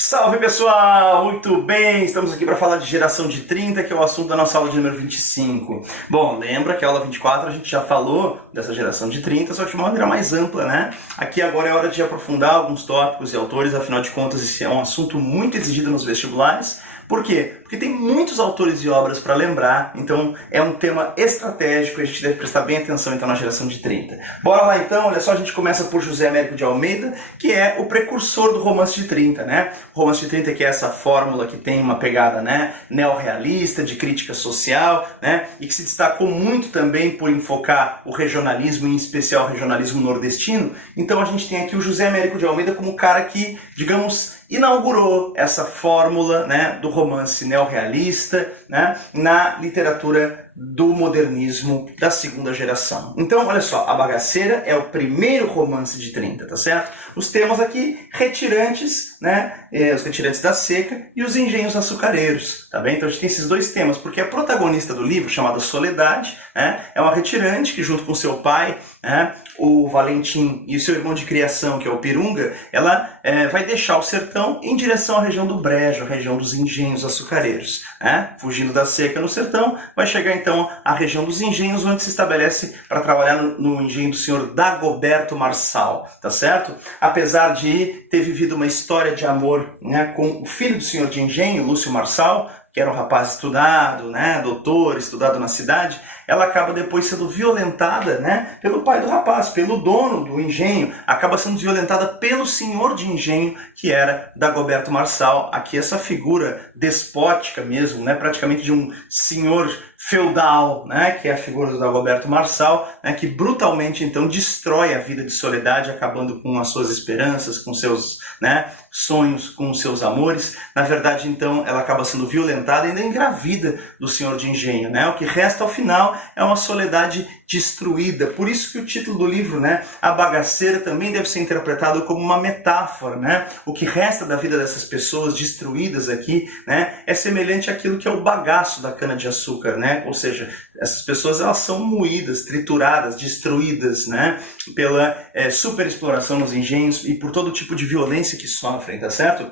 Salve pessoal, muito bem, estamos aqui para falar de geração de 30, que é o assunto da nossa aula de número 25. Bom, lembra que a aula 24 a gente já falou dessa geração de 30, só que de uma maneira mais ampla, né? Aqui agora é hora de aprofundar alguns tópicos e autores, afinal de contas esse é um assunto muito exigido nos vestibulares. Por quê? Porque tem muitos autores e obras para lembrar, então é um tema estratégico e a gente deve prestar bem atenção então na geração de 30. Bora lá então, olha só, a gente começa por José Américo de Almeida, que é o precursor do romance de 30, né? O romance de 30 que é essa fórmula que tem uma pegada, né, neorrealista, de crítica social, né, e que se destacou muito também por enfocar o regionalismo, em especial o regionalismo nordestino. Então a gente tem aqui o José Américo de Almeida como o cara que, digamos, inaugurou essa fórmula, né, do romance neorrealista, né, na literatura do modernismo da segunda geração. Então, olha só, A Bagaceira é o primeiro romance de 30, tá certo? Os temas aqui, retirantes, né, os retirantes da seca e os engenhos açucareiros, tá bem? Então a gente tem esses dois temas, porque a protagonista do livro, chamada Soledade, né, é uma retirante que junto com seu pai, né, o Valentim, e o seu irmão de criação, que é o Pirunga, ela vai deixar o sertão em direção à região do Brejo, a região dos engenhos açucareiros, né? Fugindo da seca no sertão, vai chegar então à região dos engenhos, onde se estabelece para trabalhar no engenho do senhor Dagoberto Marçal, tá certo? Apesar de ter vivido uma história de amor, né, com o filho do senhor de engenho, Lúcio Marçal, que era um rapaz estudado, né, doutor, estudado na cidade, ela acaba depois sendo violentada, né, pelo pai do rapaz, pelo dono do engenho, acaba sendo violentada pelo senhor de engenho, que era Dagoberto Marçal, aqui essa figura despótica mesmo, né, praticamente de um senhor feudal, né, que é a figura do Dagoberto Marçal, né, que brutalmente então destrói a vida de Soledade, acabando com as suas esperanças, com seus, né, sonhos, com os seus amores. Na verdade, então, ela acaba sendo violentada e ainda engravida do senhor de engenho, né? O que resta ao final é uma Soledade destruída. Por isso que o título do livro, né, A Bagaceira, também deve ser interpretado como uma metáfora, né? O que resta da vida dessas pessoas destruídas aqui, né, é semelhante àquilo que é o bagaço da cana-de-açúcar, né? Ou seja, essas pessoas elas são moídas, trituradas, destruídas, né, pela superexploração nos engenhos e por todo tipo de violência que sofrem, tá certo?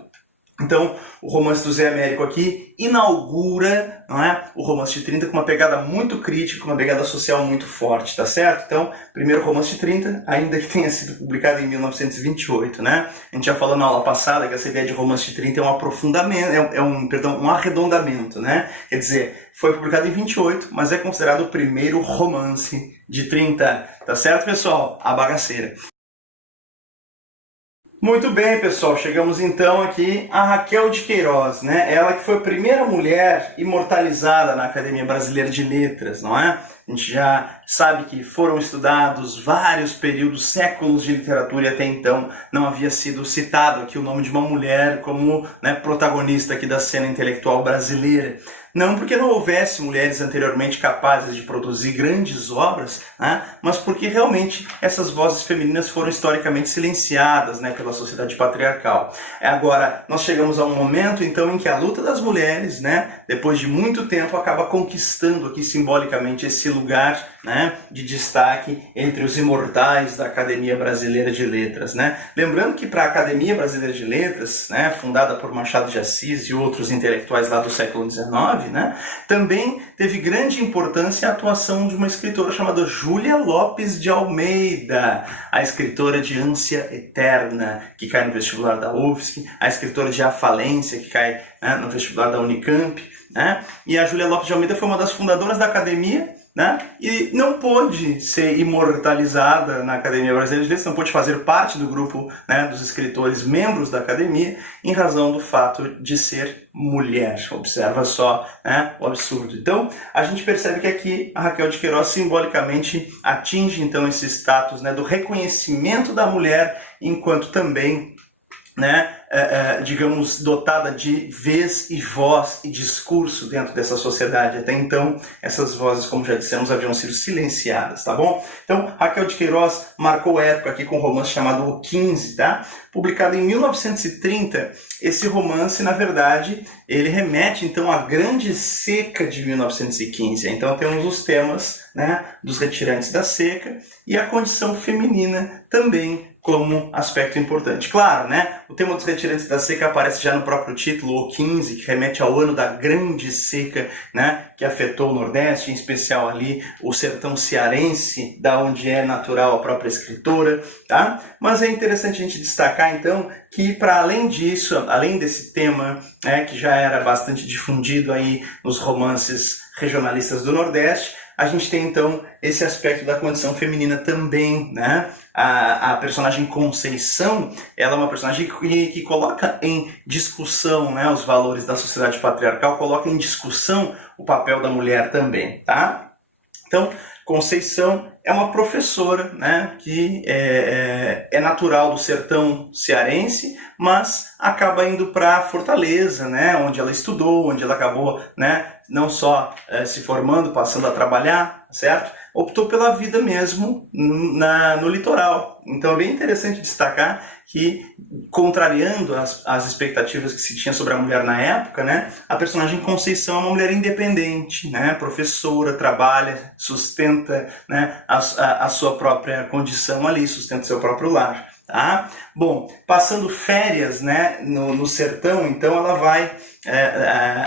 Então, o romance do Zé Américo aqui inaugura, não é, o romance de 30 com uma pegada muito crítica, com uma pegada social muito forte, tá certo? Então, primeiro romance de 30, ainda que tenha sido publicado em 1928, né? A gente já falou na aula passada que essa ideia de romance de 30 é um aprofundamento, um arredondamento, né? Quer dizer, foi publicado em 28, mas é considerado o primeiro romance de 30, tá certo, pessoal? A Bagaceira. Muito bem, pessoal, chegamos então aqui a Raquel de Queiroz, né? Ela que foi a primeira mulher imortalizada na Academia Brasileira de Letras, não é? A gente já sabe que foram estudados vários períodos, séculos de literatura e até então não havia sido citado aqui o nome de uma mulher como, né, protagonista aqui da cena intelectual brasileira. Não porque não houvesse mulheres anteriormente capazes de produzir grandes obras, né, mas porque realmente essas vozes femininas foram historicamente silenciadas, né, pela sociedade patriarcal. Agora, nós chegamos a um momento então em que a luta das mulheres, né, depois de muito tempo, acaba conquistando aqui simbolicamente esse lugar, né, de destaque entre os imortais da Academia Brasileira de Letras, né? Lembrando que para a Academia Brasileira de Letras, né, fundada por Machado de Assis e outros intelectuais lá do século XIX, né, também teve grande importância a atuação de uma escritora chamada Júlia Lopes de Almeida, a escritora de Ânsia Eterna, que cai no vestibular da UFSC, a escritora de A Falência, que cai, né, no vestibular da Unicamp, né? E a Júlia Lopes de Almeida foi uma das fundadoras da academia, né? E não pôde ser imortalizada na Academia Brasileira de Letras, não pôde fazer parte do grupo, né, dos escritores membros da academia, em razão do fato de ser mulher. Observa só, né, o absurdo. Então, a gente percebe que aqui a Raquel de Queiroz simbolicamente atinge então esse status, né, do reconhecimento da mulher enquanto também, né, digamos, dotada de vez e voz e discurso dentro dessa sociedade. Até então, essas vozes, como já dissemos, haviam sido silenciadas, tá bom? Então, Raquel de Queiroz marcou época aqui com um romance chamado O 15, tá? Publicado em 1930, esse romance, na verdade, ele remete, então, à grande seca de 1915. Então, temos os temas, né, dos retirantes da seca e a condição feminina também como aspecto importante. Claro, né? O tema dos retirantes da seca aparece já no próprio título, o 15, que remete ao ano da grande seca, né? Que afetou o Nordeste, em especial ali o sertão cearense, da onde é natural a própria escritora, tá? Mas é interessante a gente destacar, então, que para além disso, além desse tema, né, que já era bastante difundido aí nos romances regionalistas do Nordeste, a gente tem então esse aspecto da condição feminina também, né? A personagem Conceição, ela é uma personagem que coloca em discussão, né, os valores da sociedade patriarcal, coloca em discussão o papel da mulher também, tá? Então, Conceição é uma professora, né, que é natural do sertão cearense, mas acaba indo para Fortaleza, né, onde ela estudou, onde ela acabou, né, não só se formando, passando a trabalhar, certo? Optou pela vida mesmo no litoral. Então é bem interessante destacar que, contrariando as expectativas que se tinha sobre a mulher na época, né, a personagem Conceição é uma mulher independente, né, professora, trabalha, sustenta, né, a sua própria condição ali, sustenta seu próprio lar. Tá? Bom, passando férias, né, no sertão, então ela vai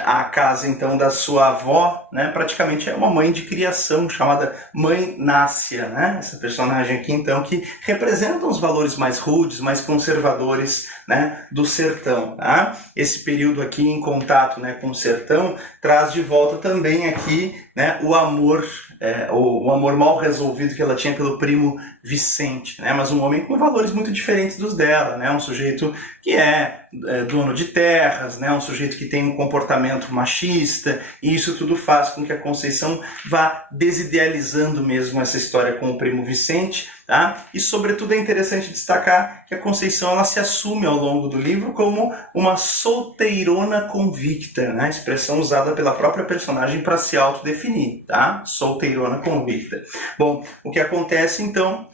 à casa então da sua avó, né, praticamente é uma mãe de criação chamada Mãe Nácia, né, essa personagem aqui então que representa os valores mais rudes, mais conservadores, né, do sertão. Tá? Esse período aqui em contato, né, com o sertão traz de volta também aqui, né, o amor mal resolvido que ela tinha pelo primo Vicente, né, mas um homem com valores muito diferentes dos dela, né, um sujeito que é dono de terras, né, um sujeito que tem um comportamento machista, e isso tudo faz com que a Conceição vá desidealizando mesmo essa história com o primo Vicente, tá? E sobretudo é interessante destacar que a Conceição ela se assume ao longo do livro como uma solteirona convicta, né? Expressão usada pela própria personagem para se autodefinir, tá? Solteirona convicta. Bom, o que acontece então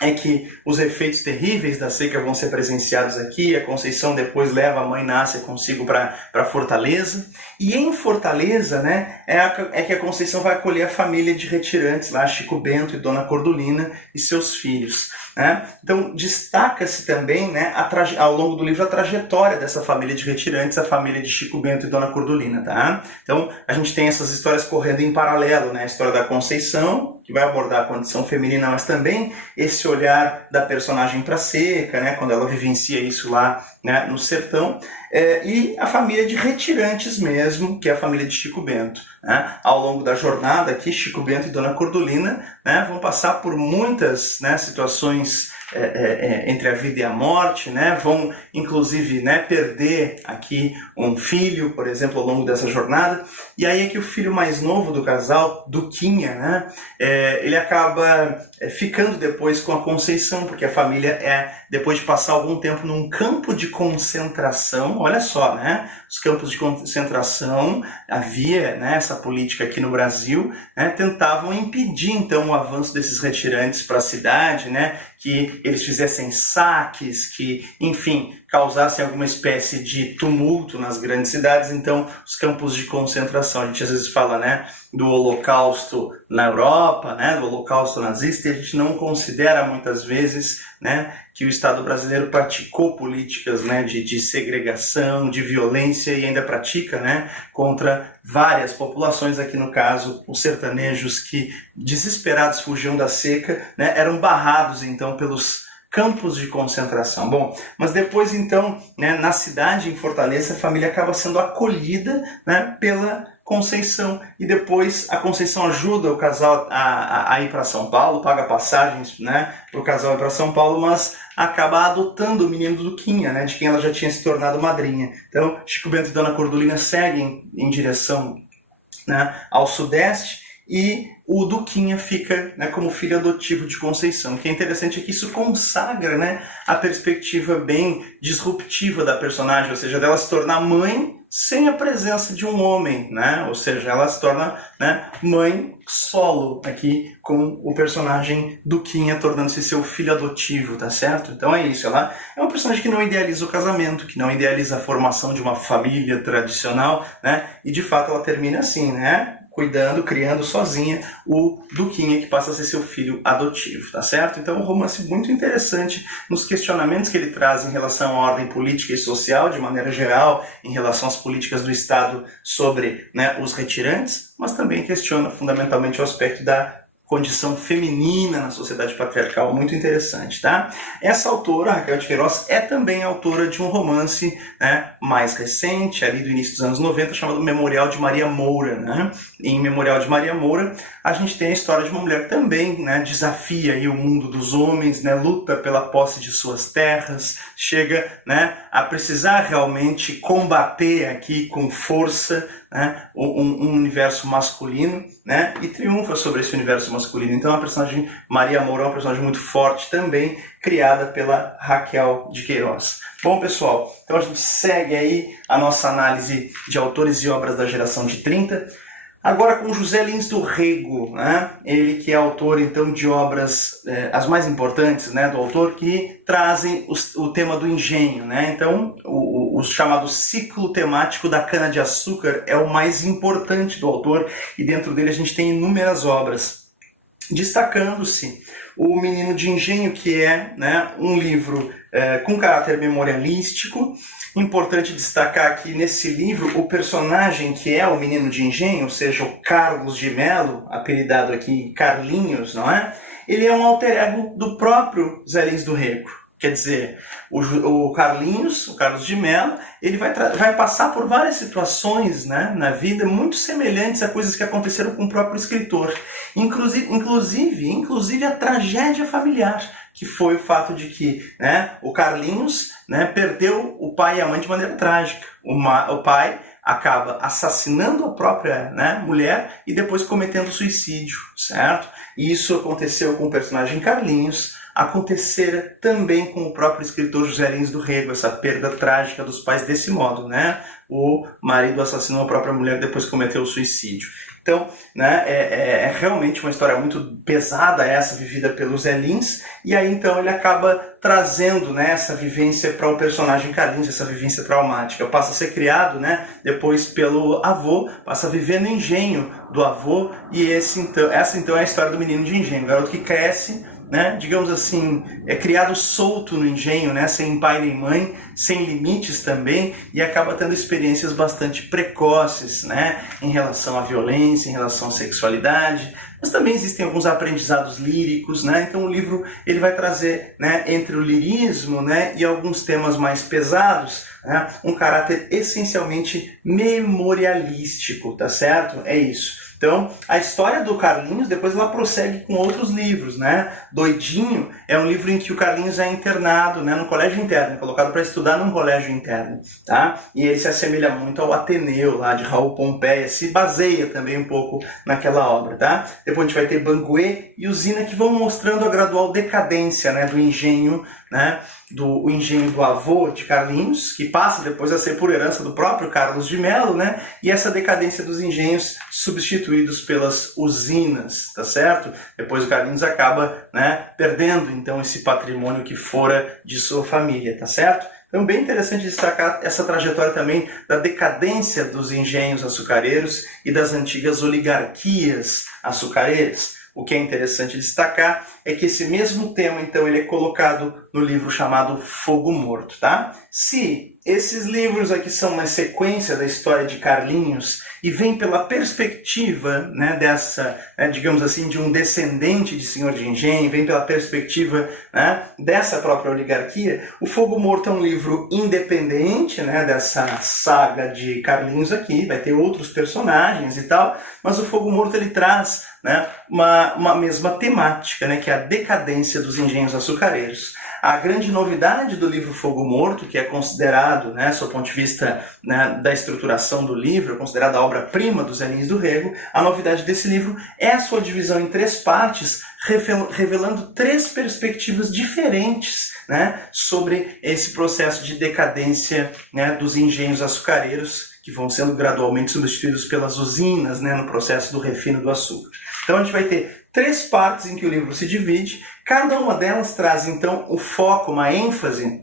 é que os efeitos terríveis da seca vão ser presenciados aqui, a Conceição depois leva a Mãe Nácia consigo para Fortaleza, e em Fortaleza, né, é que a Conceição vai acolher a família de retirantes lá, Chico Bento e Dona Cordulina e seus filhos, né? Então destaca-se também, né, ao longo do livro a trajetória dessa família de retirantes, a família de Chico Bento e Dona Cordulina, tá? Então a gente tem essas histórias correndo em paralelo, né? A história da Conceição, que vai abordar a condição feminina, mas também esse olhar da personagem para a seca, né, quando ela vivencia isso lá, né, no sertão, e a família de retirantes mesmo, que é a família de Chico Bento. Né? Ao longo da jornada aqui, Chico Bento e Dona Cordulina, né, vão passar por muitas, né, situações entre a vida e a morte, né? Vão inclusive, né, perder aqui um filho, por exemplo, ao longo dessa jornada, e aí é que o filho mais novo do casal, Duquinha, né, ele acaba ficando depois com a Conceição, porque a família depois de passar algum tempo num campo de concentração, olha só, né, os campos de concentração, havia, né, essa política aqui no Brasil, né, tentavam impedir então o avanço desses retirantes para a cidade, né, que eles fizessem saques, que, enfim, causassem alguma espécie de tumulto nas grandes cidades. Então, os campos de concentração, a gente às vezes fala, né, do Holocausto na Europa, né, do Holocausto nazista, e a gente não considera muitas vezes, né, que o Estado brasileiro praticou políticas, né, de segregação, de violência, e ainda pratica, né, contra várias populações, aqui no caso os sertanejos que, desesperados, fugiam da seca, né, eram barrados então pelos campos de concentração. Bom, mas depois então, né, na cidade, em Fortaleza, a família acaba sendo acolhida, né, pela Conceição, e depois a Conceição ajuda o casal a ir para São Paulo, paga passagens, né, para o casal ir para São Paulo, mas acaba adotando o menino do Duquinha, né, de quem ela já tinha se tornado madrinha. Então, Chico Bento e Dona Cordulina seguem em direção, né, ao sudeste, e o Duquinha fica, né, como filho adotivo de Conceição. O que é interessante é que isso consagra, né, a perspectiva bem disruptiva da personagem, ou seja, dela se tornar mãe sem a presença de um homem, né? Ou seja, ela se torna, né, mãe solo aqui com o personagem Duquinha tornando-se seu filho adotivo, tá certo? Então é isso, ela é uma personagem que não idealiza o casamento, que não idealiza a formação de uma família tradicional, né? E de fato ela termina assim, né? cuidando, criando sozinha o Duquinha, que passa a ser seu filho adotivo, tá certo? Então, um romance muito interessante nos questionamentos que ele traz em relação à ordem política e social, de maneira geral, em relação às políticas do Estado sobre, né, os retirantes, mas também questiona fundamentalmente o aspecto da condição feminina na sociedade patriarcal, muito interessante, tá? Essa autora, Raquel de Queiroz, é também autora de um romance, né, mais recente, ali do início dos anos 90, chamado Memorial de Maria Moura, né? Em Memorial de Maria Moura, a gente tem a história de uma mulher que também, né, desafia aí o mundo dos homens, né, luta pela posse de suas terras, chega, né, a precisar realmente combater aqui com força, né, um universo masculino, né, e triunfa sobre esse universo masculino. Então a personagem Maria Moura é uma personagem muito forte também, criada pela Raquel de Queiroz. Bom, pessoal, então a gente segue aí a nossa análise de autores e obras da geração de 30, agora com José Lins do Rego, né? Ele que é autor então de obras, as mais importantes, né, do autor, que trazem o tema do engenho, né? Então o chamado ciclo temático da cana-de-açúcar é o mais importante do autor, e dentro dele a gente tem inúmeras obras, destacando-se o Menino de Engenho, que é, né, um livro com caráter memorialístico. Importante destacar aqui nesse livro o personagem que é o Menino de Engenho, ou seja, o Carlos de Melo, apelidado aqui Carlinhos, não é? Ele é um alter ego do próprio Zé Lins do Rego. Quer dizer, o Carlinhos, o Carlos de Melo, ele vai passar por várias situações, né, na vida muito semelhantes a coisas que aconteceram com o próprio escritor. Inclusive a tragédia familiar, que foi o fato de que, né, o Carlinhos, né, perdeu o pai e a mãe de maneira trágica. O pai acaba assassinando a própria, né, mulher e depois cometendo suicídio, certo? E isso aconteceu com o personagem Carlinhos, acontecera também com o próprio escritor José Lins do Rego, essa perda trágica dos pais desse modo, né? O marido assassinou a própria mulher e depois cometeu o suicídio. Então, né, é realmente uma história muito pesada essa, vivida pelo Zé Lins, e aí então ele acaba trazendo, né, essa vivência para o personagem Carlinhos, essa vivência traumática. Passa a ser criado, né, depois pelo avô, passa a viver no engenho do avô, e essa então é a história do Menino de Engenho, um garoto que cresce, né, digamos assim, é criado solto no engenho, né, sem pai nem mãe, sem limites também, e acaba tendo experiências bastante precoces, né, em relação à violência, em relação à sexualidade, mas também existem alguns aprendizados líricos, né, então o livro ele vai trazer, né, entre o lirismo, né, e alguns temas mais pesados, né, um caráter essencialmente memorialístico, tá certo? É isso. Então, a história do Carlinhos, depois ela prossegue com outros livros, né? Doidinho é um livro em que o Carlinhos é internado, né, no colégio interno, é colocado para estudar num colégio interno, tá? E ele se assemelha muito ao Ateneu, lá de Raul Pompeia, se baseia também um pouco naquela obra, tá? Depois a gente vai ter Banguê e Usina, que vão mostrando a gradual decadência, né, do engenho, né, o engenho do avô de Carlinhos, que passa depois a ser por herança do próprio Carlos de Melo, né, e essa decadência dos engenhos substituídos pelas usinas, tá certo? Depois o Carlinhos acaba, né, perdendo então esse patrimônio que fora de sua família, tá certo? Então, bem interessante destacar essa trajetória também da decadência dos engenhos açucareiros e das antigas oligarquias açucareiras. O que é interessante destacar é que esse mesmo tema, então, ele é colocado no livro chamado Fogo Morto, tá? Se esses livros aqui são uma sequência da história de Carlinhos e vem pela perspectiva, né, dessa, digamos assim, de um descendente de senhor de engenho, vem pela perspectiva, né, dessa própria oligarquia, o Fogo Morto é um livro independente, né, dessa saga de Carlinhos aqui, vai ter outros personagens e tal, mas o Fogo Morto ele traz, né, uma mesma temática, né, que é a decadência dos engenhos açucareiros. A grande novidade do livro Fogo Morto, que é considerado, né, sob o ponto de vista, né, da estruturação do livro, considerada a obra-prima do Zé Lins do Rego, a novidade desse livro é a sua divisão em 3 partes, revelando 3 perspectivas diferentes, né, sobre esse processo de decadência, né, dos engenhos açucareiros, que vão sendo gradualmente substituídos pelas usinas, né, no processo do refino do açúcar. Então a gente vai ter 3 partes em que o livro se divide, cada uma delas traz então o foco, uma ênfase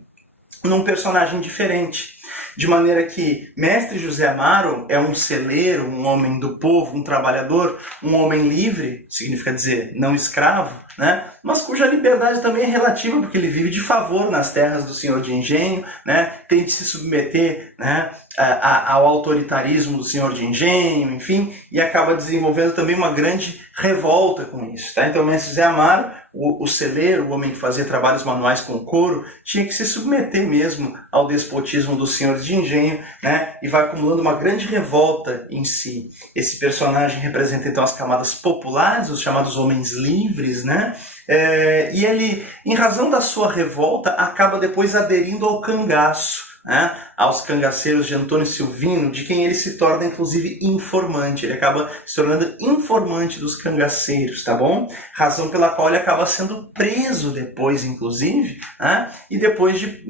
num personagem diferente. De maneira que Mestre José Amaro é um celeiro, um homem do povo, um trabalhador, um homem livre, significa dizer não escravo, né? Mas cuja liberdade também é relativa, porque ele vive de favor nas terras do senhor de engenho, né? Tem de se submeter, né, ao autoritarismo do senhor de engenho, enfim, e acaba desenvolvendo também uma grande revolta com isso. Tá? Então, Mestre José Amaro, o celeiro, o homem que fazia trabalhos manuais com couro, tinha que se submeter mesmo ao despotismo dos senhores de engenho, né? E vai acumulando uma grande revolta em si. Esse personagem representa então as camadas populares, os chamados homens livres, né? E ele, em razão da sua revolta, acaba depois aderindo ao cangaço, né, aos cangaceiros de Antônio Silvino, de quem ele se torna inclusive informante. Ele acaba se tornando informante dos cangaceiros, tá bom? Razão pela qual ele acaba sendo preso depois, inclusive, né? E depois de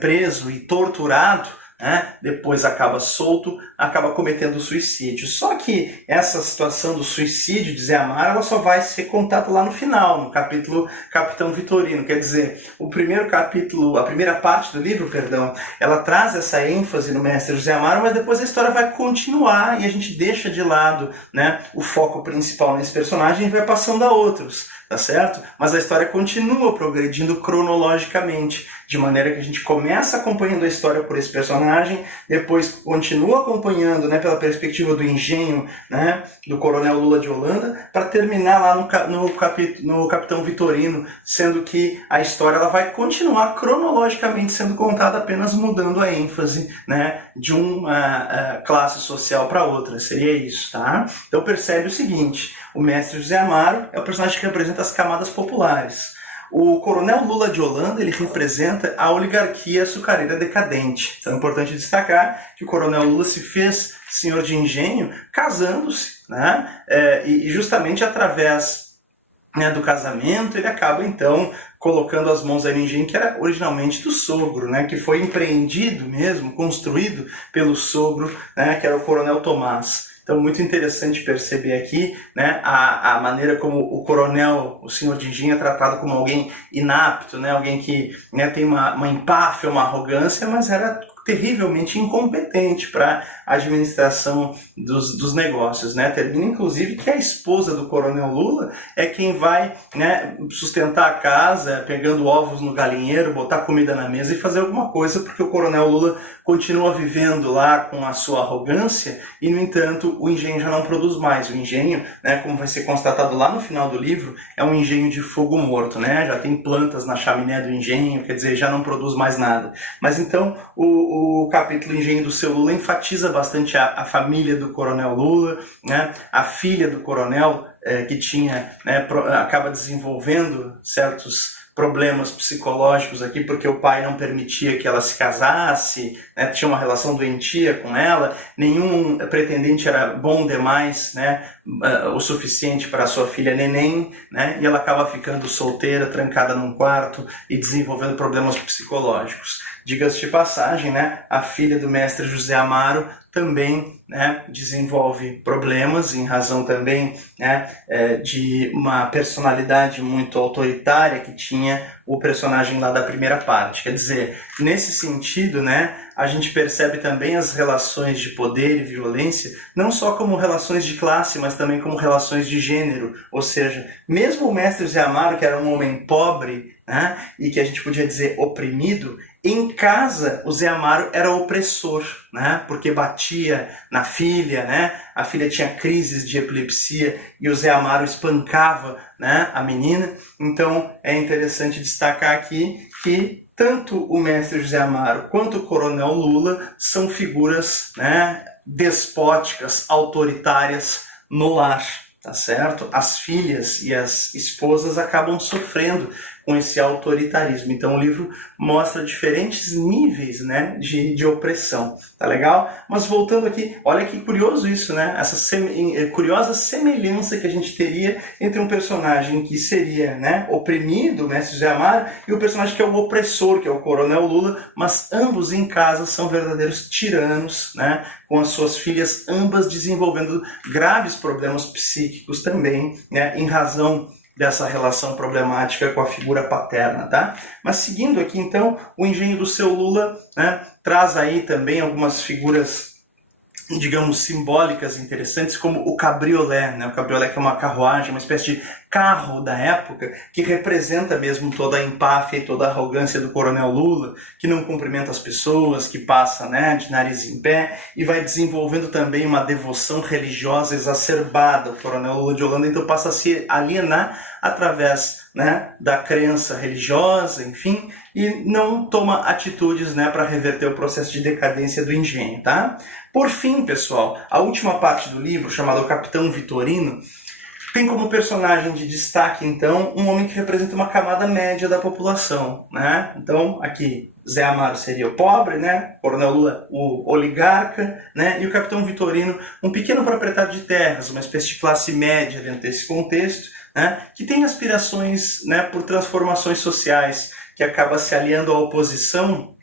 preso e torturado, né, depois acaba solto, acaba cometendo suicídio. Só que essa situação do suicídio de Zé Amaro, ela só vai ser contada lá no final, no capítulo Capitão Vitorino. Quer dizer, o primeiro capítulo, a primeira parte do livro, perdão, ela traz essa ênfase no Mestre José Amaro, mas depois a história vai continuar e a gente deixa de lado, né, o foco principal nesse personagem e vai passando a outros. Tá certo? Mas a história continua progredindo cronologicamente, de maneira que a gente começa acompanhando a história por esse personagem, depois continua acompanhando, né, pela perspectiva do engenho, né, do Coronel Lula de Holanda, para terminar lá no Capitão Vitorino, sendo que a história ela vai continuar cronologicamente sendo contada, apenas mudando a ênfase, né, de uma classe social para outra. Seria isso, tá? Então percebe o seguinte: o Mestre José Amaro é o personagem que representa as camadas populares. O Coronel Lula de Holanda, ele representa a oligarquia açucareira decadente. Então é importante destacar que o Coronel Lula se fez senhor de engenho casando-se, né? E justamente através, né, do casamento ele acaba então colocando as mãos aí no engenho que era originalmente do sogro, né, que foi empreendido mesmo, construído pelo sogro, né, que era o Coronel Tomás. Então, muito interessante perceber aqui, né, a maneira como o coronel, o senhor de engenho, é tratado como alguém inapto, né, alguém que, né, tem uma empáfia, uma arrogância, mas era terrivelmente incompetente para a administração dos negócios, né? Termina, inclusive, que a esposa do Coronel Lula é quem vai, né, sustentar a casa, pegando ovos no galinheiro, botar comida na mesa e fazer alguma coisa, porque o Coronel Lula continua vivendo lá com a sua arrogância e, no entanto, o engenho já não produz mais. O engenho, né, como vai ser constatado lá no final do livro, é um engenho de fogo morto, né? Já tem plantas na chaminé do engenho, quer dizer, já não produz mais nada. Mas então, o capítulo Engenho do Seu Lula enfatiza bastante a família do Coronel Lula, né? A filha do coronel, que tinha, né, acaba desenvolvendo certos problemas psicológicos aqui, porque o pai não permitia que ela se casasse, né, tinha uma relação doentia com ela, nenhum pretendente era bom demais, né, o suficiente para a sua filha neném, né, e ela acaba ficando solteira, trancada num quarto e desenvolvendo problemas psicológicos. Diga-se de passagem, né, a filha do Mestre José Amaro também, né, desenvolve problemas em razão também, né, de uma personalidade muito autoritária que tinha o personagem lá da primeira parte. Quer dizer, nesse sentido, né, a gente percebe também as relações de poder e violência, não só como relações de classe, mas também como relações de gênero. Ou seja, mesmo o Mestre José Amaro, que era um homem pobre, né, e que a gente podia dizer oprimido, em casa o Zé Amaro era opressor, né, porque batia na filha, né, a filha tinha crises de epilepsia e o Zé Amaro espancava, né, a menina. Então é interessante destacar aqui que tanto o Mestre José Amaro quanto o Coronel Lula são figuras, né, despóticas, autoritárias no lar, tá certo? As filhas e as esposas acabam sofrendo com esse autoritarismo. Então o livro mostra diferentes níveis, né, de opressão. Tá legal? Mas voltando aqui, olha que curioso isso, né? Essa curiosa semelhança que a gente teria entre um personagem que seria, né, oprimido, o Mestre José Amaro, e o personagem que é o opressor, que é o Coronel Lula, mas ambos em casa são verdadeiros tiranos, né, com as suas filhas ambas desenvolvendo graves problemas psíquicos também, né, em razão dessa relação problemática com a figura paterna, tá? Mas seguindo aqui, então, o Engenho do Seu Lula, né, traz aí também algumas figuras, digamos, simbólicas interessantes, como o cabriolé, né? O cabriolé, que é uma carruagem, uma espécie de carro da época, que representa mesmo toda a empáfia e toda a arrogância do Coronel Lula, que não cumprimenta as pessoas, que passa, né, de nariz em pé, e vai desenvolvendo também uma devoção religiosa exacerbada. O Coronel Lula de Holanda então passa a se alienar através, né, da crença religiosa, enfim, e não toma atitudes, né, para reverter o processo de decadência do engenho, tá? Por fim, pessoal, a última parte do livro, chamada O Capitão Vitorino, tem como personagem de destaque, então, um homem que representa uma camada média da população, né? Então, aqui, Zé Amaro seria o pobre, né? Coronel Lula, o oligarca, né? E o Capitão Vitorino, um pequeno proprietário de terras, uma espécie de classe média dentro desse contexto, né? Que tem aspirações, né, por transformações sociais, que acaba se aliando à oposição,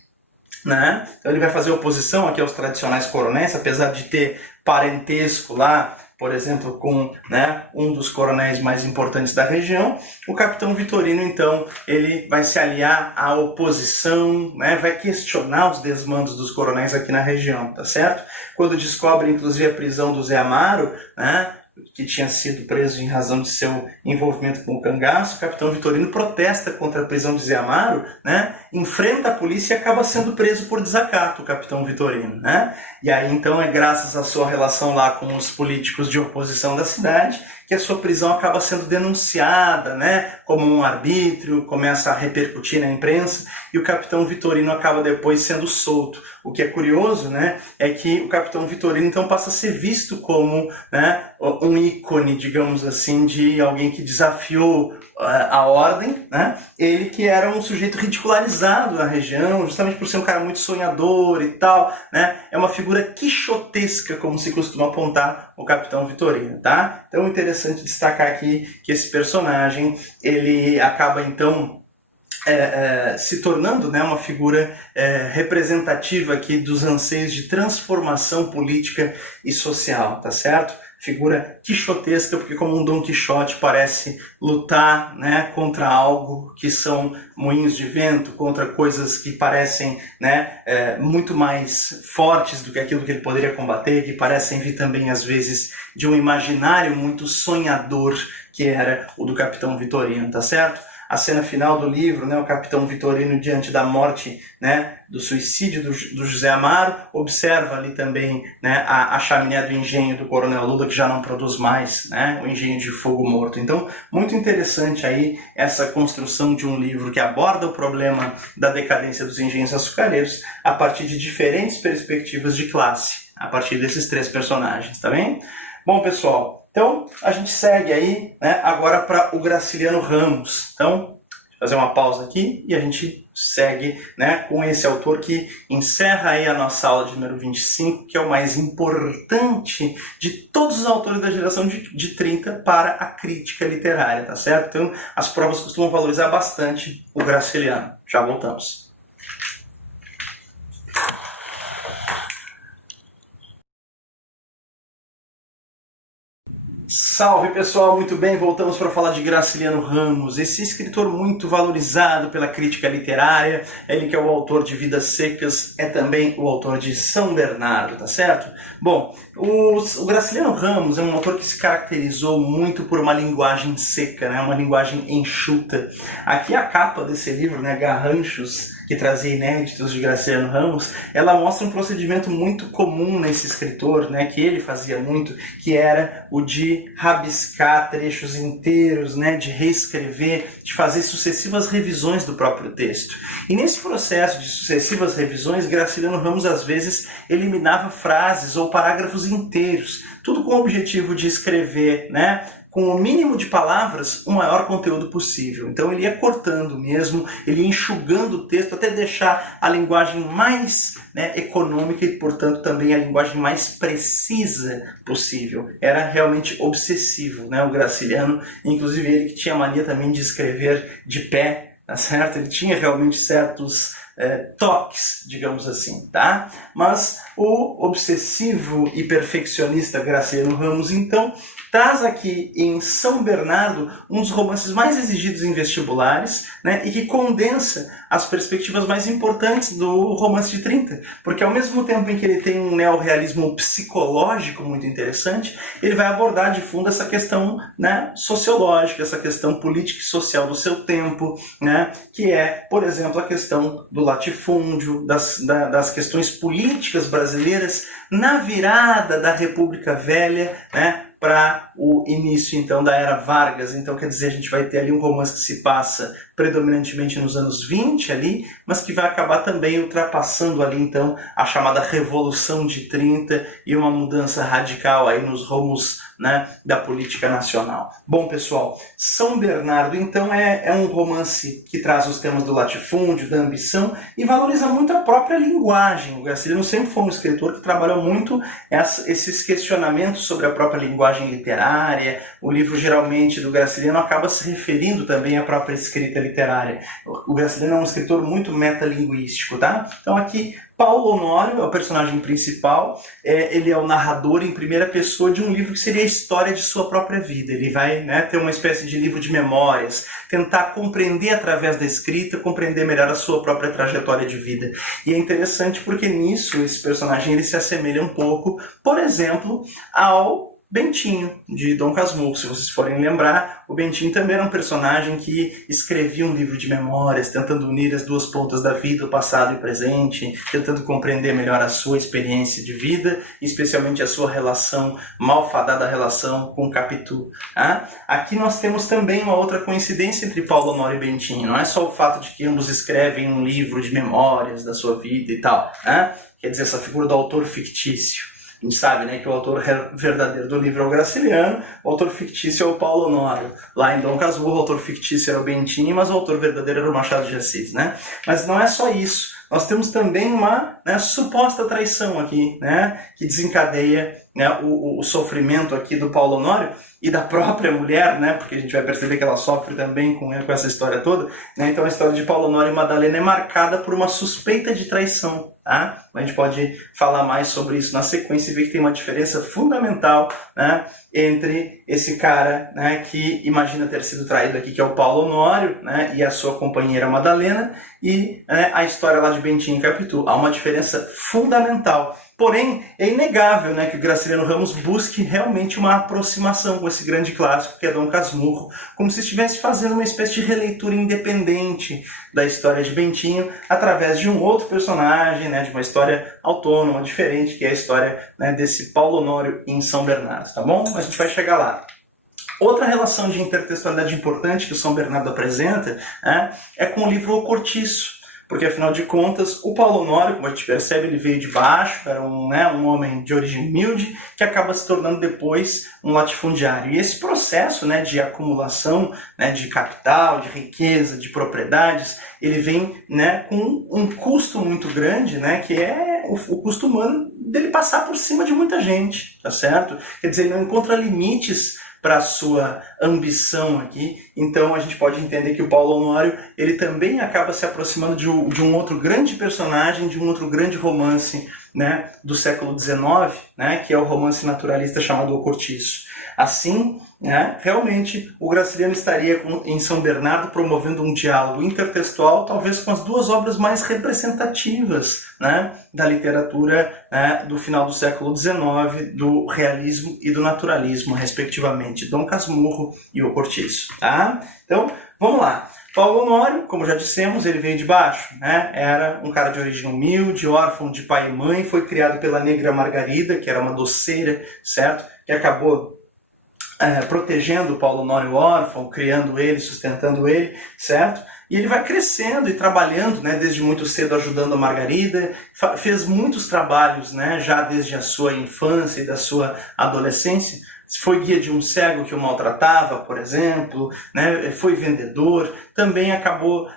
né? Então ele vai fazer oposição aqui aos tradicionais coronéis, apesar de ter parentesco lá, por exemplo, com, né, um dos coronéis mais importantes da região. O Capitão Vitorino, então, ele vai se aliar à oposição, né, vai questionar os desmandos dos coronéis aqui na região, tá certo? Quando descobre, inclusive, a prisão do Zé Amaro, né, que tinha sido preso em razão de seu envolvimento com o cangaço, o Capitão Vitorino protesta contra a prisão de Zé Amaro, né? Enfrenta a polícia e acaba sendo preso por desacato, o Capitão Vitorino, né? E aí, então, é graças à sua relação lá com os políticos de oposição da cidade que a sua prisão acaba sendo denunciada, né, como um arbítrio, começa a repercutir na imprensa, e o Capitão Vitorino acaba depois sendo solto. O que é curioso, né, é que o Capitão Vitorino então passa a ser visto como, né, um ícone, digamos assim, de alguém que desafiou a ordem, né? Ele que era um sujeito ridicularizado na região, justamente por ser um cara muito sonhador e tal, né? É uma figura quixotesca, como se costuma apontar o Capitão Vitorino, tá? Então é interessante destacar aqui que esse personagem, ele acaba então se tornando, né, uma figura representativa aqui dos anseios de transformação política e social, tá certo? Figura quixotesca, porque como um Dom Quixote parece lutar, né, contra algo que são moinhos de vento, contra coisas que parecem, né, muito mais fortes do que aquilo que ele poderia combater, que parecem vir também às vezes de um imaginário muito sonhador que era o do Capitão Vitorino, tá certo? A cena final do livro, né, o Capitão Vitorino diante da morte, né, do suicídio do José Amaro, observa ali também, né, a chaminé do engenho do Coronel Lula, que já não produz mais, né, o engenho de fogo morto. Então, muito interessante aí essa construção de um livro que aborda o problema da decadência dos engenhos açucareiros a partir de diferentes perspectivas de classe, a partir desses três personagens, tá bem? Bom, pessoal, então a gente segue aí, né, agora para o Graciliano Ramos. Então, fazer uma pausa aqui e a gente segue, né, com esse autor que encerra aí a nossa aula de número 25, que é o mais importante de todos os autores da geração de 30 para a crítica literária, tá certo? Então, as provas costumam valorizar bastante o Graciliano. Já voltamos. Salve pessoal, muito bem, voltamos para falar de Graciliano Ramos, esse escritor muito valorizado pela crítica literária, ele que é o autor de Vidas Secas, é também o autor de São Bernardo, tá certo? Bom, o Graciliano Ramos é um autor que se caracterizou muito por uma linguagem seca, né? Uma linguagem enxuta. Aqui a capa desse livro, né, Garranchos, que trazia inéditos de Graciliano Ramos, ela mostra um procedimento muito comum nesse escritor, né, que ele fazia muito, que era o de rabiscar trechos inteiros, né, de reescrever, de fazer sucessivas revisões do próprio texto. E nesse processo de sucessivas revisões, Graciliano Ramos às vezes eliminava frases ou parágrafos inteiros, tudo com o objetivo de escrever, né, com o mínimo de palavras, o maior conteúdo possível. Então ele ia cortando mesmo, ele ia enxugando o texto até deixar a linguagem mais, né, econômica e, portanto, também a linguagem mais precisa possível. Era realmente obsessivo, né, o Graciliano, inclusive ele que tinha mania também de escrever de pé, tá certo? Ele tinha realmente certos toques, digamos assim, tá? Mas o obsessivo e perfeccionista Graciliano Ramos, então, traz aqui em São Bernardo um dos romances mais exigidos em vestibulares, né, e que condensa as perspectivas mais importantes do romance de 30, porque ao mesmo tempo em que ele tem um neorrealismo psicológico muito interessante, ele vai abordar de fundo essa questão, né, sociológica, essa questão política e social do seu tempo, né, que é, por exemplo, a questão do latifúndio, das questões políticas brasileiras na virada da República Velha, né, para o início, então, da Era Vargas. Então, quer dizer, a gente vai ter ali um romance que se passa predominantemente nos anos 20 ali, mas que vai acabar também ultrapassando ali, então, a chamada Revolução de 30 e uma mudança radical aí nos rumos, né, da política nacional. Bom, pessoal, São Bernardo, então, é um romance que traz os temas do latifúndio, da ambição e valoriza muito a própria linguagem. O Graciliano sempre foi um escritor que trabalhou muito esses questionamentos sobre a própria linguagem literária. O livro, geralmente, do Graciliano acaba se referindo também à própria escrita literária. O Graciliano é um escritor muito metalinguístico, tá? Então, aqui, Paulo Honório é o personagem principal, ele é o narrador em primeira pessoa de um livro que seria a história de sua própria vida. Ele vai, né, ter uma espécie de livro de memórias, tentar compreender através da escrita, compreender melhor a sua própria trajetória de vida. E é interessante porque nisso esse personagem ele se assemelha um pouco, por exemplo, ao Bentinho, de Dom Casmurro. Se vocês forem lembrar, o Bentinho também era um personagem que escrevia um livro de memórias, tentando unir as duas pontas da vida, o passado e o presente, tentando compreender melhor a sua experiência de vida, especialmente a sua relação, malfadada relação com Capitu. Aqui nós temos também uma outra coincidência entre Paulo Honório e Bentinho. Não é só o fato de que ambos escrevem um livro de memórias da sua vida e tal. Quer dizer, essa figura do autor fictício. A gente sabe, né, que o autor verdadeiro do livro é o Graciliano, o autor fictício é o Paulo Honório. Lá em Dom Casmurro, o autor fictício era o Bentinho, mas o autor verdadeiro era o Machado de Assis, né? Mas não é só isso. Nós temos também uma, né, suposta traição aqui, né, que desencadeia, né, o sofrimento aqui do Paulo Honório e da própria mulher, né, porque a gente vai perceber que ela sofre também com essa história toda. Né? Então a história de Paulo Honório e Madalena é marcada por uma suspeita de traição. Tá? A gente pode falar mais sobre isso na sequência e ver que tem uma diferença fundamental, né, entre esse cara, né, que imagina ter sido traído aqui, que é o Paulo Honório, né, e a sua companheira Madalena, e, né, a história lá de Bentinho e Capitu. Há uma diferença fundamental. Porém, é inegável, né, que o Graciliano Ramos busque realmente uma aproximação com esse grande clássico que é Dom Casmurro, como se estivesse fazendo uma espécie de releitura independente da história de Bentinho, através de um outro personagem, né, de uma história autônoma, diferente, que é a história, né, desse Paulo Honório em São Bernardo, tá bom? Mas a gente vai chegar lá. Outra relação de intertextualidade importante que o São Bernardo apresenta, né, é com o livro O Cortiço. Porque, afinal de contas, o Paulo Honório, como a gente percebe, ele veio de baixo, era um homem de origem humilde, que acaba se tornando depois um latifundiário. E esse processo, né, de acumulação, né, de capital, de riqueza, de propriedades, ele vem, né, com um custo muito grande, né, que é o custo humano dele passar por cima de muita gente, tá certo? Quer dizer, ele não encontra limites para a sua ambição aqui. Então a gente pode entender que o Paulo Honório ele também acaba se aproximando de um outro grande personagem, de um outro grande romance, né, do século XIX, né, que é o romance naturalista chamado O Cortiço. Assim, né, realmente o Graciliano estaria em São Bernardo promovendo um diálogo intertextual, talvez com as duas obras mais representativas, né, da literatura, né, do final do século XIX, do realismo e do naturalismo, respectivamente, Dom Casmurro e O Cortiço. Tá? Então, vamos lá. Paulo Honório, como já dissemos, ele veio de baixo, né? Era um cara de origem humilde, órfão de pai e mãe, foi criado pela negra Margarida, que era uma doceira, certo? Que acabou protegendo o Paulo Honório órfão, criando ele, sustentando ele, certo? E ele vai crescendo e trabalhando, né, desde muito cedo ajudando a Margarida, fez muitos trabalhos, né, já desde a sua infância e da sua adolescência. Foi guia de um cego que o maltratava, por exemplo, né? Foi vendedor, também acabou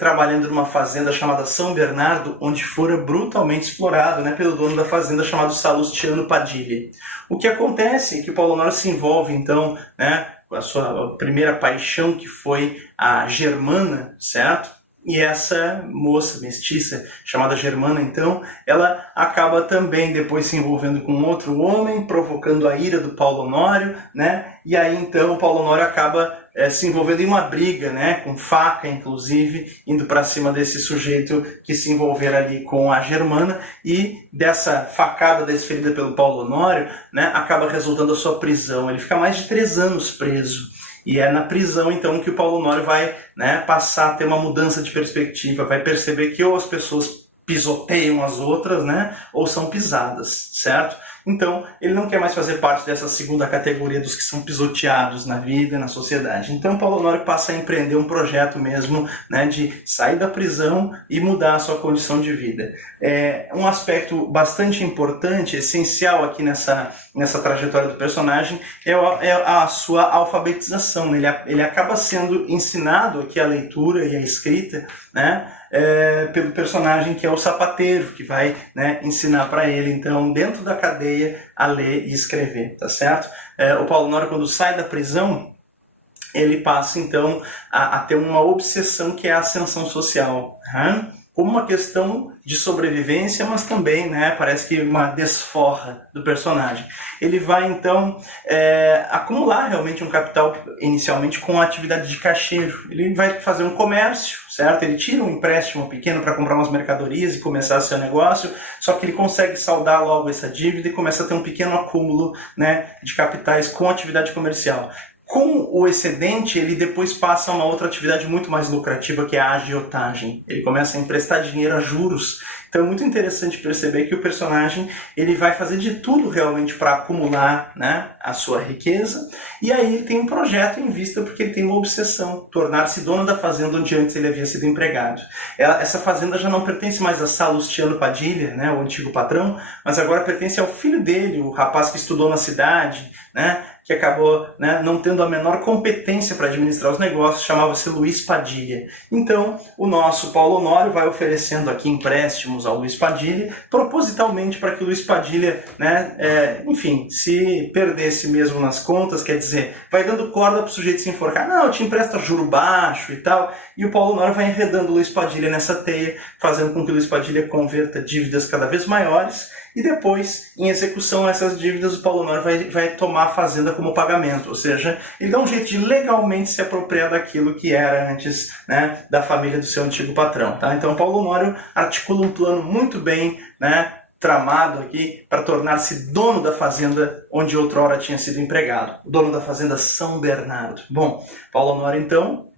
trabalhando numa fazenda chamada São Bernardo, onde fora brutalmente explorado, né, pelo dono da fazenda chamado Salustiano Padilha. O que acontece é que o Paulo Honório se envolve, então, né, com a sua primeira paixão, que foi a Germana, certo? E essa moça mestiça, chamada Germana, então, ela acaba também depois se envolvendo com outro homem, provocando a ira do Paulo Honório, né? E aí, então, o Paulo Honório acaba se envolvendo em uma briga, né? Com faca, inclusive, indo para cima desse sujeito que se envolver ali com a Germana. E dessa facada desferida pelo Paulo Honório, né? Acaba resultando a sua prisão. Ele fica mais de 3 anos preso. E é na prisão, então, que o Paulo Honório vai, né, passar a ter uma mudança de perspectiva, vai perceber que ou as pessoas pisoteiam as outras, né, ou são pisadas, certo? Então, ele não quer mais fazer parte dessa segunda categoria dos que são pisoteados na vida, na sociedade. Então, Paulo Honório passa a empreender um projeto mesmo, né, de sair da prisão e mudar a sua condição de vida. Um aspecto bastante importante, essencial aqui nessa trajetória do personagem é a sua alfabetização. Ele acaba sendo ensinado aqui a leitura e a escrita, né, pelo personagem que é o sapateiro, que vai, né, ensinar para ele, então, dentro da cadeia, a ler e escrever, tá certo? O Paulo Honório, quando sai da prisão, ele passa, então, a ter uma obsessão que é a ascensão social, né? Como uma questão de sobrevivência, mas também, né, parece que uma desforra do personagem. Ele vai, então, acumular realmente um capital, inicialmente, com a atividade de caixeiro. Ele vai fazer um comércio, certo? Ele tira um empréstimo pequeno para comprar umas mercadorias e começar seu negócio, só que ele consegue saldar logo essa dívida e começa a ter um pequeno acúmulo, né, de capitais com atividade comercial. Com o excedente, ele depois passa a uma outra atividade muito mais lucrativa, que é a agiotagem. Ele começa a emprestar dinheiro a juros. Então é muito interessante perceber que o personagem ele vai fazer de tudo realmente para acumular, né, a sua riqueza. E aí ele tem um projeto em vista porque ele tem uma obsessão, tornar-se dono da fazenda onde antes ele havia sido empregado. Essa fazenda já não pertence mais a Salustiano Padilha, né, o antigo patrão, mas agora pertence ao filho dele, o rapaz que estudou na cidade, né, que acabou, né, não tendo a menor competência para administrar os negócios, chamava-se Luiz Padilha. Então, o nosso Paulo Honório vai oferecendo aqui empréstimos ao Luiz Padilha, propositalmente para que o Luiz Padilha, né, enfim, se perdesse mesmo nas contas, quer dizer, vai dando corda para o sujeito se enforcar. Não, eu te empresto juro baixo e tal. E o Paulo Honório vai enredando o Luiz Padilha nessa teia, fazendo com que o Luiz Padilha converta dívidas cada vez maiores. E depois, em execução a essas dívidas, o Paulo Honório vai tomar a fazenda como pagamento. Ou seja, ele dá um jeito de legalmente se apropriar daquilo que era antes, né, da família do seu antigo patrão. Tá? Então, o Paulo Honório articula um plano muito bem, né, tramado aqui para tornar-se dono da fazenda onde outrora tinha sido empregado. O dono da fazenda São Bernardo. Bom, Paulo Honório, então,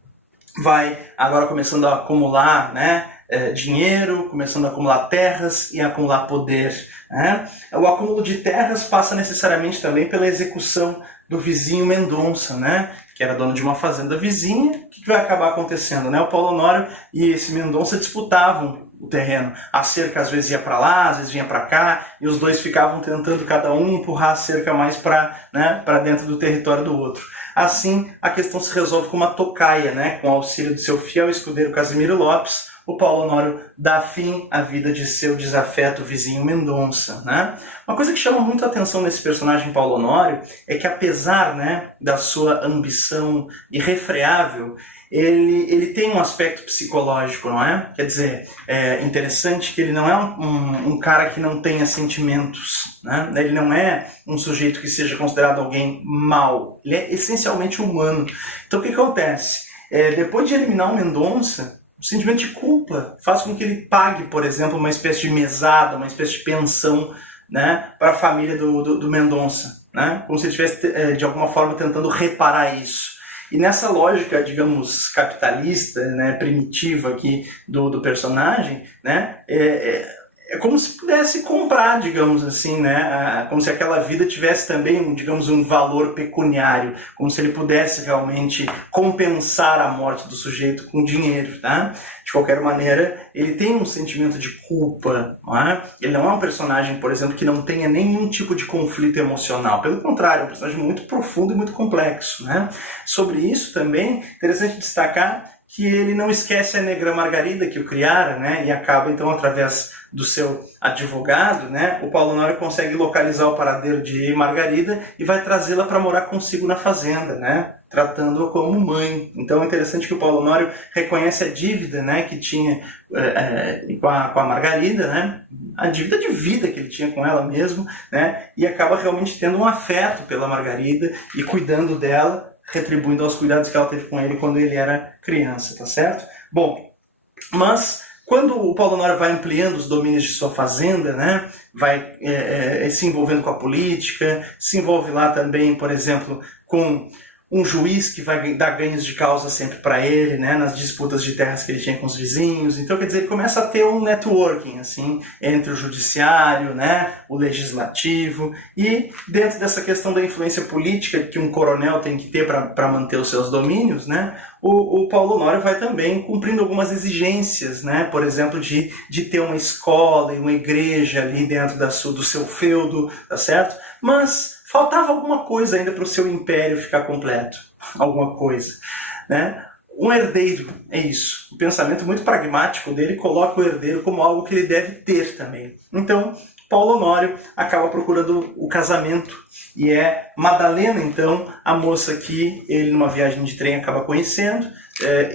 vai agora começando a acumular, né, dinheiro, começando a acumular terras e a acumular poder, né? O acúmulo de terras passa necessariamente também pela execução do vizinho Mendonça, né, que era dono de uma fazenda vizinha. O que vai acabar acontecendo, né? O Paulo Honório e esse Mendonça disputavam o terreno. A cerca às vezes ia para lá, às vezes vinha para cá, e os dois ficavam tentando cada um empurrar a cerca mais para, né, para dentro do território do outro. Assim, a questão se resolve com uma tocaia, né, com o auxílio do seu fiel escudeiro Casimiro Lopes. O Paulo Honório dá fim à vida de seu desafeto vizinho Mendonça, né? Uma coisa que chama muito a atenção nesse personagem Paulo Honório é que, apesar, né, da sua ambição irrefreável, ele tem um aspecto psicológico, não é? Quer dizer, é interessante que ele não é um cara que não tenha sentimentos, né? Ele não é um sujeito que seja considerado alguém mau. Ele é essencialmente humano. Então o que acontece? Depois de eliminar o Mendonça, o sentimento de culpa faz com que ele pague, por exemplo, uma espécie de mesada, uma espécie de pensão, né, para a família do Mendonça, né? Como se ele estivesse, de alguma forma, tentando reparar isso. E nessa lógica, digamos, capitalista, né, primitiva aqui do personagem, né, é como se pudesse comprar, digamos assim, né, como se aquela vida tivesse também, digamos, um valor pecuniário, como se ele pudesse realmente compensar a morte do sujeito com dinheiro, tá? De qualquer maneira, ele tem um sentimento de culpa, não é? Ele não é um personagem, por exemplo, que não tenha nenhum tipo de conflito emocional. Pelo contrário, é um personagem muito profundo e muito complexo, né? Sobre isso também, interessante destacar que ele não esquece a negra Margarida que o criara, né? E acaba, então, através do seu advogado, né, o Paulo Honório consegue localizar o paradeiro de Margarida e vai trazê-la para morar consigo na fazenda, né? tratando-a como mãe. Então é interessante que o Paulo Honório reconhece a dívida, né, que tinha com a Margarida, né, a dívida de vida que ele tinha com ela mesmo, né, e acaba realmente tendo um afeto pela Margarida e cuidando dela, retribuindo aos cuidados que ela teve com ele quando ele era criança, tá certo? Bom, mas quando o Paulo Honório vai ampliando os domínios de sua fazenda, né, vai se envolvendo com a política, se envolve lá também, por exemplo, com um juiz que vai dar ganhos de causa sempre para ele, né, nas disputas de terras que ele tinha com os vizinhos. Então, quer dizer, ele começa a ter um networking assim, entre o judiciário, né, o legislativo, e dentro dessa questão da influência política que um coronel tem que ter para manter os seus domínios, né, o Paulo Honório vai também cumprindo algumas exigências, né, por exemplo, de ter uma escola e uma igreja ali dentro do seu feudo, tá certo? Mas faltava alguma coisa ainda para o seu império ficar completo. Alguma coisa, né? Um herdeiro, é isso. O pensamento muito pragmático dele coloca o herdeiro como algo que ele deve ter também. Então, Paulo Honório acaba procurando o casamento. E é Madalena, então, a moça que ele, numa viagem de trem, acaba conhecendo,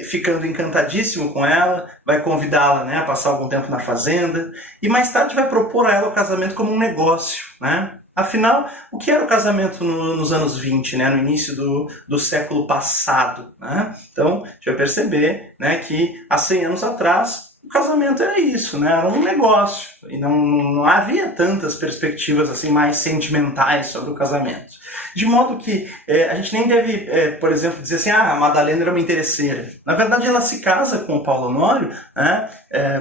ficando encantadíssimo com ela, vai convidá-la, né, a passar algum tempo na fazenda, e mais tarde vai propor a ela o casamento como um negócio, né? Afinal, o que era o casamento nos anos 20, né, no início do século passado? Né? Então, a gente vai perceber, né, que há 100 anos atrás, o casamento era isso, né, era um negócio. E não havia tantas perspectivas assim, mais sentimentais sobre o casamento. De modo que a gente nem deve, por exemplo, dizer assim, a Madalena era uma interesseira. Na verdade, ela se casa com o Paulo Honório, né,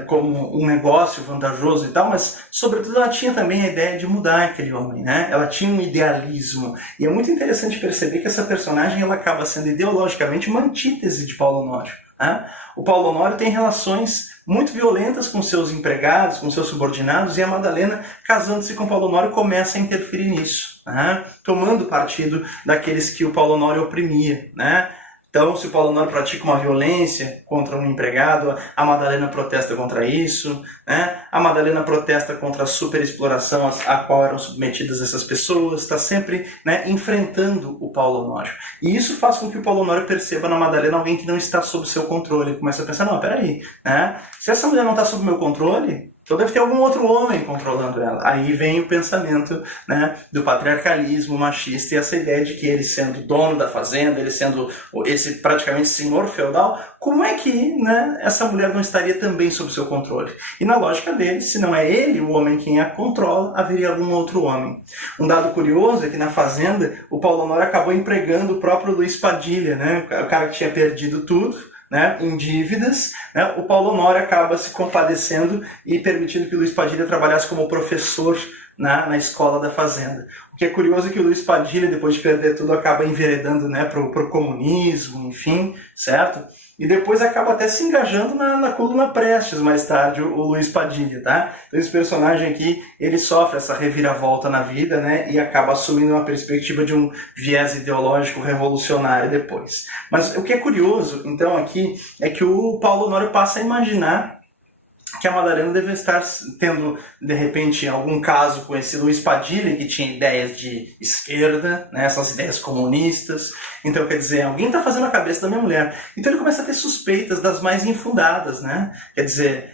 como um negócio vantajoso e tal, mas, sobretudo, ela tinha também a ideia de mudar aquele homem. Né? Ela tinha um idealismo. E é muito interessante perceber que essa personagem ela acaba sendo ideologicamente uma antítese de Paulo Honório. Né? O Paulo Honório tem relações muito violentas com seus empregados, com seus subordinados, e a Madalena, casando-se com Paulo Honório, começa a interferir nisso, né? Tomando partido daqueles que o Paulo Honório oprimia. Né? Então, se o Paulo Honório pratica uma violência contra um empregado, a Madalena protesta contra isso, né? A Madalena protesta contra a superexploração a qual eram submetidas essas pessoas, está sempre, né, enfrentando o Paulo Honório. E isso faz com que o Paulo Honório perceba na Madalena alguém que não está sob seu controle. Ele começa a pensar, não, peraí, né? Se essa mulher não está sob meu controle, então deve ter algum outro homem controlando ela. Aí vem o pensamento, né, do patriarcalismo machista e essa ideia de que ele sendo dono da fazenda, ele sendo esse praticamente senhor feudal, como é que, né, essa mulher não estaria também sob seu controle? E na lógica dele, se não é ele o homem quem a controla, haveria algum outro homem. Um dado curioso é que na fazenda o Paulo Honório acabou empregando o próprio Luiz Padilha, né, o cara que tinha perdido tudo, né, em dívidas, né, o Paulo Honório acaba se compadecendo e permitindo que o Luiz Padilha trabalhasse como professor na escola da fazenda. O que é curioso é que o Luiz Padilha, depois de perder tudo, acaba enveredando, né, pro comunismo, enfim, certo? E depois acaba até se engajando na coluna Prestes, mais tarde, o Luiz Padilha, tá? Então esse personagem aqui, ele sofre essa reviravolta na vida, né, e acaba assumindo uma perspectiva de um viés ideológico revolucionário depois. Mas o que é curioso, então, aqui, é que o Paulo Honório passa a imaginar que a Madalena deve estar tendo, de repente, algum caso com esse Luiz Padilha, que tinha ideias de esquerda, né, essas ideias comunistas. Então, quer dizer, alguém está fazendo a cabeça da minha mulher. Então ele começa a ter suspeitas das mais infundadas, né? Quer dizer,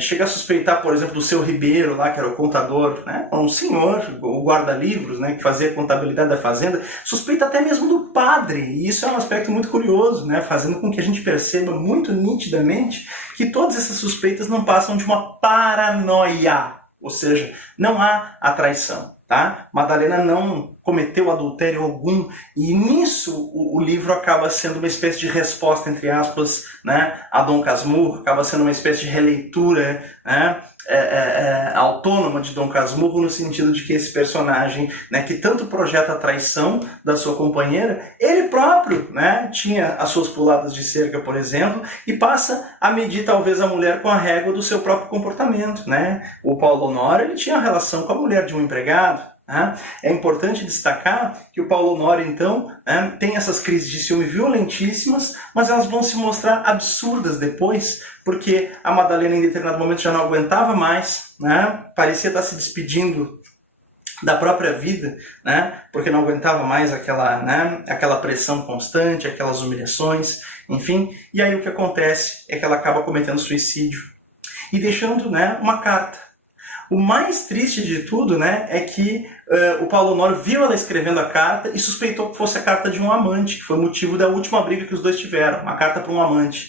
chega a suspeitar, por exemplo, do seu Ribeiro, lá, que era o contador, né? Um senhor, o guarda-livros, né, que fazia a contabilidade da fazenda. Suspeita até mesmo do padre. E isso é um aspecto muito curioso, né? Fazendo com que a gente perceba muito nitidamente que todas essas suspeitas não passam de uma paranoia. Ou seja, não há a traição. Tá? Madalena não cometeu adultério algum e nisso o livro acaba sendo uma espécie de resposta, entre aspas, né, a Dom Casmurro, acaba sendo uma espécie de releitura, né, autônoma de Dom Casmurro, no sentido de que esse personagem, né, que tanto projeta a traição da sua companheira, ele próprio, né, tinha as suas puladas de cerca, por exemplo, e passa a medir talvez a mulher com a régua do seu próprio comportamento. Né? O Paulo Honório ele tinha relação com a mulher de um empregado. É importante destacar que o Paulo Honório, então, tem essas crises de ciúme violentíssimas, mas elas vão se mostrar absurdas depois, porque a Madalena em determinado momento já não aguentava mais, né? Parecia estar se despedindo da própria vida, né? Porque não aguentava mais aquela pressão constante, aquelas humilhações, enfim. E aí o que acontece é que ela acaba cometendo suicídio e deixando, né, uma carta. O mais triste de tudo, né, é que o Paulo Honório viu ela escrevendo a carta e suspeitou que fosse a carta de um amante, que foi o motivo da última briga que os dois tiveram, uma carta para um amante.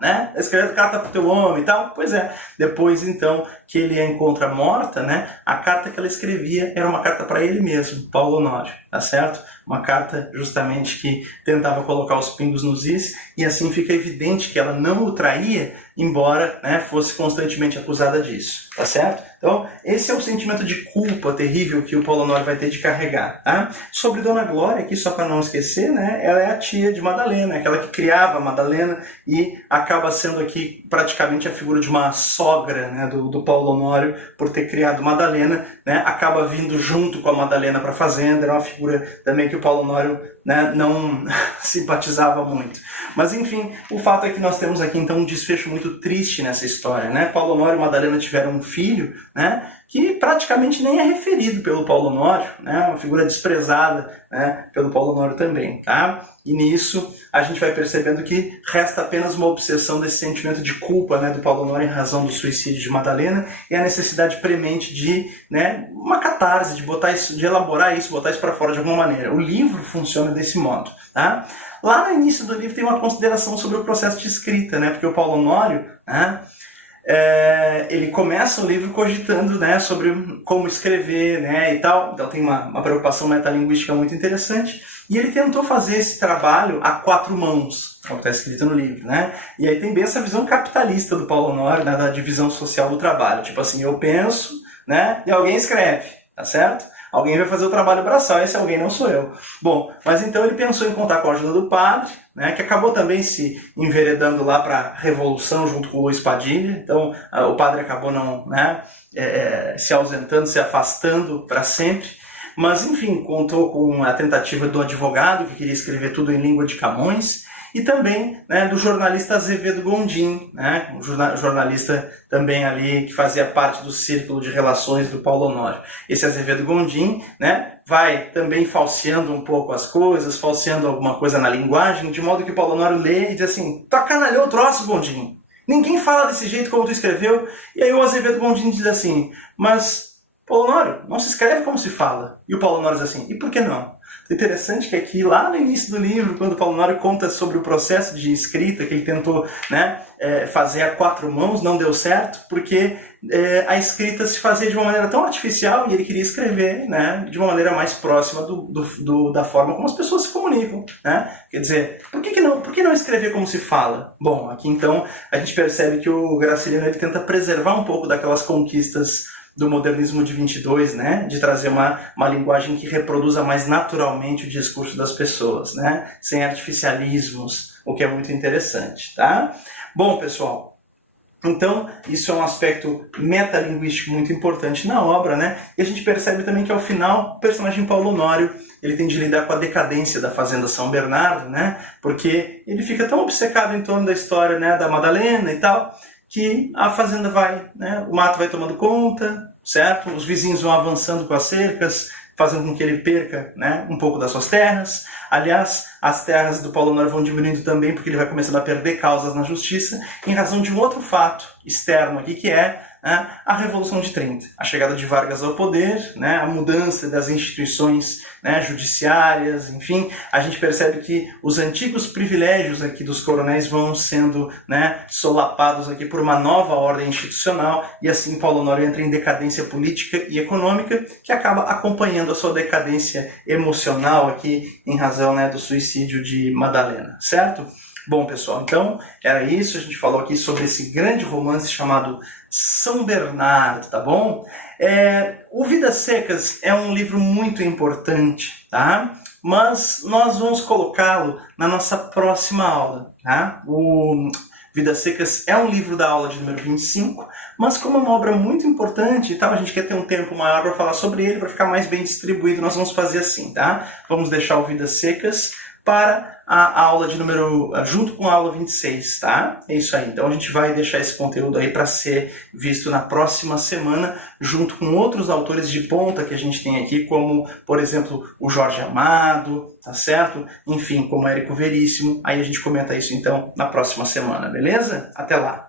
Né? Escrevendo carta para o teu homem e tal. Pois é. Depois, então, que ele a encontra morta, né, a carta que ela escrevia era uma carta para ele mesmo, Paulo Honório, tá certo? Uma carta justamente que tentava colocar os pingos nos is, e assim fica evidente que ela não o traía, embora, né, fosse constantemente acusada disso, tá certo? Então, esse é o sentimento de culpa terrível que o Paulo Honório vai ter de carregar. Tá? Sobre Dona Glória, aqui só para não esquecer, né, ela é a tia de Madalena, aquela que criava Madalena e acaba sendo aqui praticamente a figura de uma sogra, né, do Paulo Honório por ter criado Madalena, né, acaba vindo junto com a Madalena para a fazenda, era uma figura também que o Paulo Honório, né, não simpatizava muito. Mas enfim, o fato é que nós temos aqui então um desfecho muito triste nessa história, né? Paulo Honório e Madalena tiveram um filho, né, que praticamente nem é referido pelo Paulo Honório, né, uma figura desprezada, né, pelo Paulo Honório também, tá? E nisso a gente vai percebendo que resta apenas uma obsessão desse sentimento de culpa, né, do Paulo Honório em razão do suicídio de Madalena e a necessidade premente de, né, uma catarse, de botar isso, de elaborar isso, botar isso para fora de alguma maneira. O livro funciona desse modo, tá? Lá no início do livro tem uma consideração sobre o processo de escrita, né, porque o Paulo Honório, né, ele começa o livro cogitando, né, sobre como escrever, né, e tal. Então tem uma preocupação metalinguística muito interessante. E ele tentou fazer esse trabalho a quatro mãos, como está escrito no livro, né? E aí tem bem essa visão capitalista do Paulo Honório, né, da divisão social do trabalho. Tipo assim, eu penso, né, e alguém escreve, tá certo? Alguém vai fazer o trabalho braçal, esse alguém não sou eu. Bom, mas então ele pensou em contar com a ajuda do padre, né, que acabou também se enveredando lá para a Revolução junto com o Luiz Padilha. Então o padre acabou não, né, se ausentando, se afastando para sempre. Mas enfim, contou com a tentativa do advogado, que queria escrever tudo em língua de Camões, e também, né, do jornalista Azevedo Gondim, né, um jornalista também ali que fazia parte do círculo de relações do Paulo Honório. Esse Azevedo Gondim, né, vai também falseando um pouco as coisas, falseando alguma coisa na linguagem, de modo que o Paulo Honório lê e diz assim: "Tu acanalhou o troço, Gondim. Ninguém fala desse jeito como tu escreveu." E aí o Azevedo Gondim diz assim: "Mas, Paulo Honório, não se escreve como se fala." E o Paulo Honório diz assim: "E por que não?" Interessante que aqui, lá no início do livro, quando o Paulo Honório conta sobre o processo de escrita, que ele tentou, né, fazer a quatro mãos, não deu certo, porque a escrita se fazia de uma maneira tão artificial e ele queria escrever, né, de uma maneira mais próxima da forma como as pessoas se comunicam. Né? Quer dizer, por que não escrever como se fala? Bom, aqui então a gente percebe que o Graciliano ele tenta preservar um pouco daquelas conquistas do modernismo de 22, né, de trazer uma linguagem que reproduza mais naturalmente o discurso das pessoas, né, sem artificialismos, o que é muito interessante, tá? Bom, pessoal, então isso é um aspecto metalinguístico muito importante na obra, né, e a gente percebe também que ao final o personagem Paulo Honório ele tem de lidar com a decadência da Fazenda São Bernardo, né, porque ele fica tão obcecado em torno da história, né, da Madalena e tal, que a fazenda vai, né, o mato vai tomando conta, certo? Os vizinhos vão avançando com as cercas, fazendo com que ele perca, né, um pouco das suas terras. Aliás, as terras do Paulo Honório vão diminuindo também, porque ele vai começando a perder causas na justiça, em razão de um outro fato externo aqui, que é, né, a Revolução de 30. A chegada de Vargas ao poder, né, a mudança das instituições, né, judiciárias, enfim, a gente percebe que os antigos privilégios aqui dos coronéis vão sendo, né, solapados aqui por uma nova ordem institucional, e assim Paulo Honório entra em decadência política e econômica, que acaba acompanhando a sua decadência emocional aqui, em razão, né, do suicídio de Madalena, certo? Bom, pessoal, então era isso. A gente falou aqui sobre esse grande romance chamado São Bernardo, tá bom? O Vidas Secas é um livro muito importante, tá? Mas nós vamos colocá-lo na nossa próxima aula, tá? O Vidas Secas é um livro da aula de número 25, mas como é uma obra muito importante e tal, a gente quer ter um tempo maior para falar sobre ele, para ficar mais bem distribuído, nós vamos fazer assim, tá? Vamos deixar o Vidas Secas para a aula de junto com a aula 26, tá? É isso aí. Então a gente vai deixar esse conteúdo aí para ser visto na próxima semana, junto com outros autores de ponta que a gente tem aqui, como, por exemplo, o Jorge Amado, tá certo? Enfim, como Érico Veríssimo. Aí a gente comenta isso então na próxima semana, beleza? Até lá!